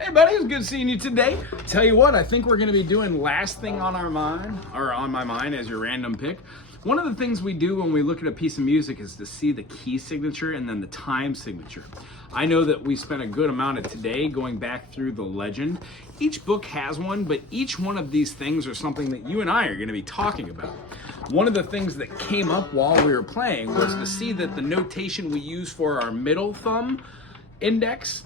Hey buddy, it's good seeing you today. Tell you what, I think we're gonna be doing last thing on our mind, or on my mind as your random pick. One of the things we do when we look at a piece of music is to see the key signature and then the time signature. I know that we spent a good amount of today going back through the legend. Each book has one, but each one of these things are something that you and I are gonna be talking about. One of the things that came up while we were playing was to see that the notation we use for our middle thumb index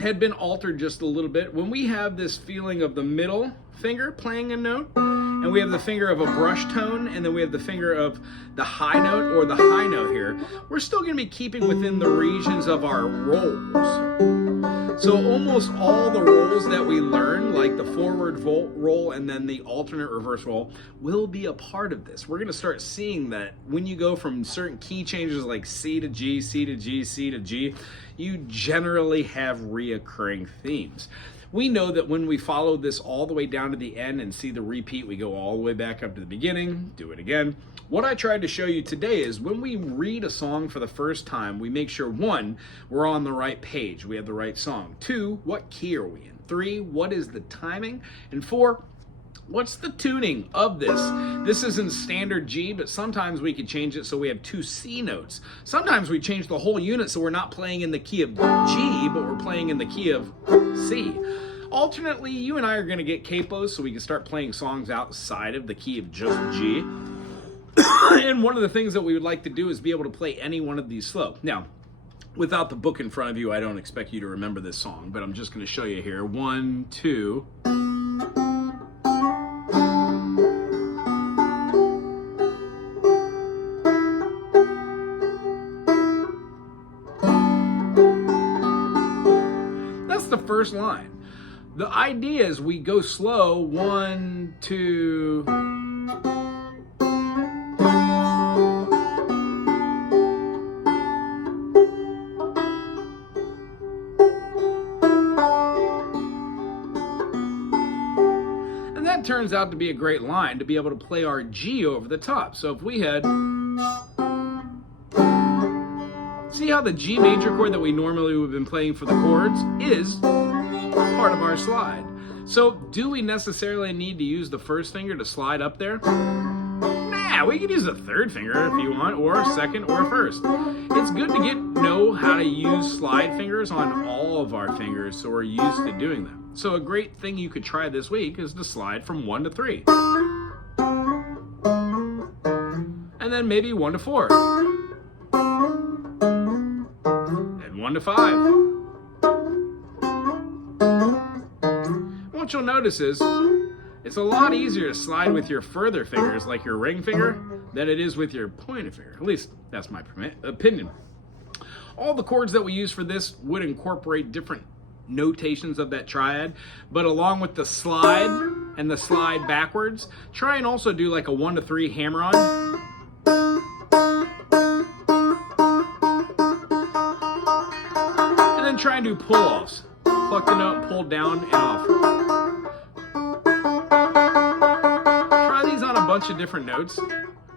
had been altered just a little bit. When we have this feeling of the middle finger playing a note, and we have the finger of a brush tone, and then we have the finger of the high note or the high note here, we're still gonna be keeping within the regions of our rolls. So almost all the rolls that we learn, like the forward roll and then the alternate reverse roll, will be a part of this. We're gonna start seeing that when you go from certain key changes like C to G, C to G, C to G, you generally have reoccurring themes. We know that when we follow this all the way down to the end and see the repeat, we go all the way back up to the beginning, do it again. What I tried to show you today is when we read a song for the first time, we make sure, 1, we're on the right page, we have the right song. 2, what key are we in? 3, what is the timing? And 4, what's the tuning of this? This is in standard G, but sometimes we could change it so we have 2 C notes. Sometimes we change the whole unit so we're not playing in the key of G, but we're playing in the key of C. Alternately, you and I are going to get capos so we can start playing songs outside of the key of just G. And one of the things that we would like to do is be able to play any one of these slow. Now, without the book in front of you, I don't expect you to remember this song, but I'm just going to show you here. 1, 2. That's the first line. The idea is we go slow, 1, 2. And that turns out to be a great line to be able to play our G over the top. So if we had, see how the G major chord that we normally would have been playing for the chords is part of our slide. So do we necessarily need to use the first finger to slide up there? Nah, we could use the third finger if you want, or second or first. It's good to know how to use slide fingers on all of our fingers so we're used to doing them. So a great thing you could try this week is to slide from 1 to 3. And then maybe 1 to 4. And 1 to 5. What you'll notice is it's a lot easier to slide with your further fingers, like your ring finger, than it is with your pointer finger. At least that's my opinion. All the chords that we use for this would incorporate different notations of that triad, but along with the slide and the slide backwards, try and also do like a 1 to 3 hammer on. And then try and do pull-offs. Pluck the note, pull down and off. Try these on a bunch of different notes,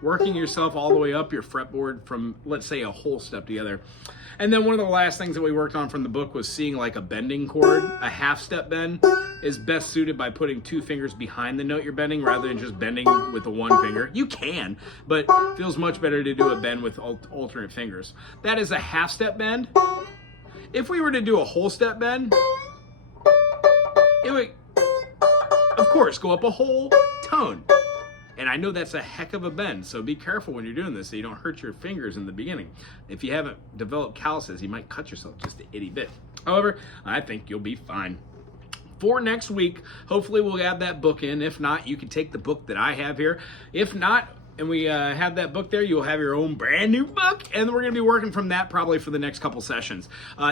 working yourself all the way up your fretboard from, let's say, a whole step together. And then one of the last things that we worked on from the book was seeing like a bending chord. A half step bend is best suited by putting 2 fingers behind the note you're bending rather than just bending with the 1 finger. You can, but it feels much better to do a bend with alternate fingers. That is a half step bend. If we were to do a whole step bend, it would, of course, go up a whole tone. And I know that's a heck of a bend, so be careful when you're doing this so you don't hurt your fingers in the beginning. If you haven't developed calluses, you might cut yourself just a itty bit. However, I think you'll be fine. For next week, hopefully we'll add that book in. If not, you can take the book that I have here. If not, and we have that book there, you'll have your own brand new book, and we're going to be working from that probably for the next couple sessions.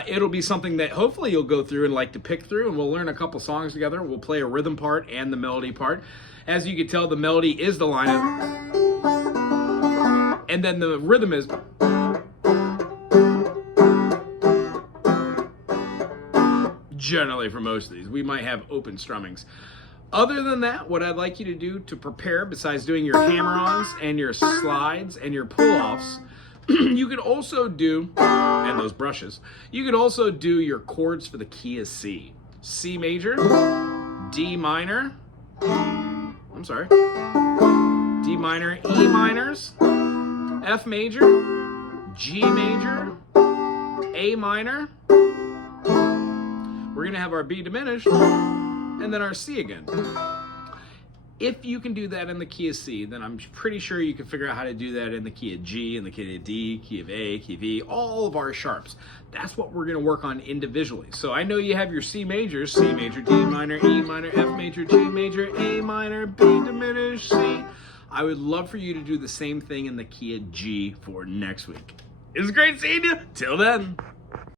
It'll be something that hopefully you'll go through and like to pick through, and we'll learn a couple songs together. We'll play a rhythm part and the melody part. As you can tell, the melody is the line of, and then the rhythm is. Generally for most of these, we might have open strummings. Other than that, what I'd like you to do to prepare, besides doing your hammer-ons and your slides and your pull-offs, You could also do, and those brushes, you could also do your chords for the key of C. C major, D minor, I'm sorry, D minor, E minors, F major, G major, A minor. We're gonna have our B diminished, and then our C again. If you can do that in the key of C, then I'm pretty sure you can figure out how to do that in the key of G, in the key of D, key of A, key of E, all of our sharps. That's what we're gonna work on individually. So I know you have your C majors, C major, D minor, E minor, F major, G major, A minor, B diminished, C. I would love for you to do the same thing in the key of G for next week. It's great seeing you. Till then.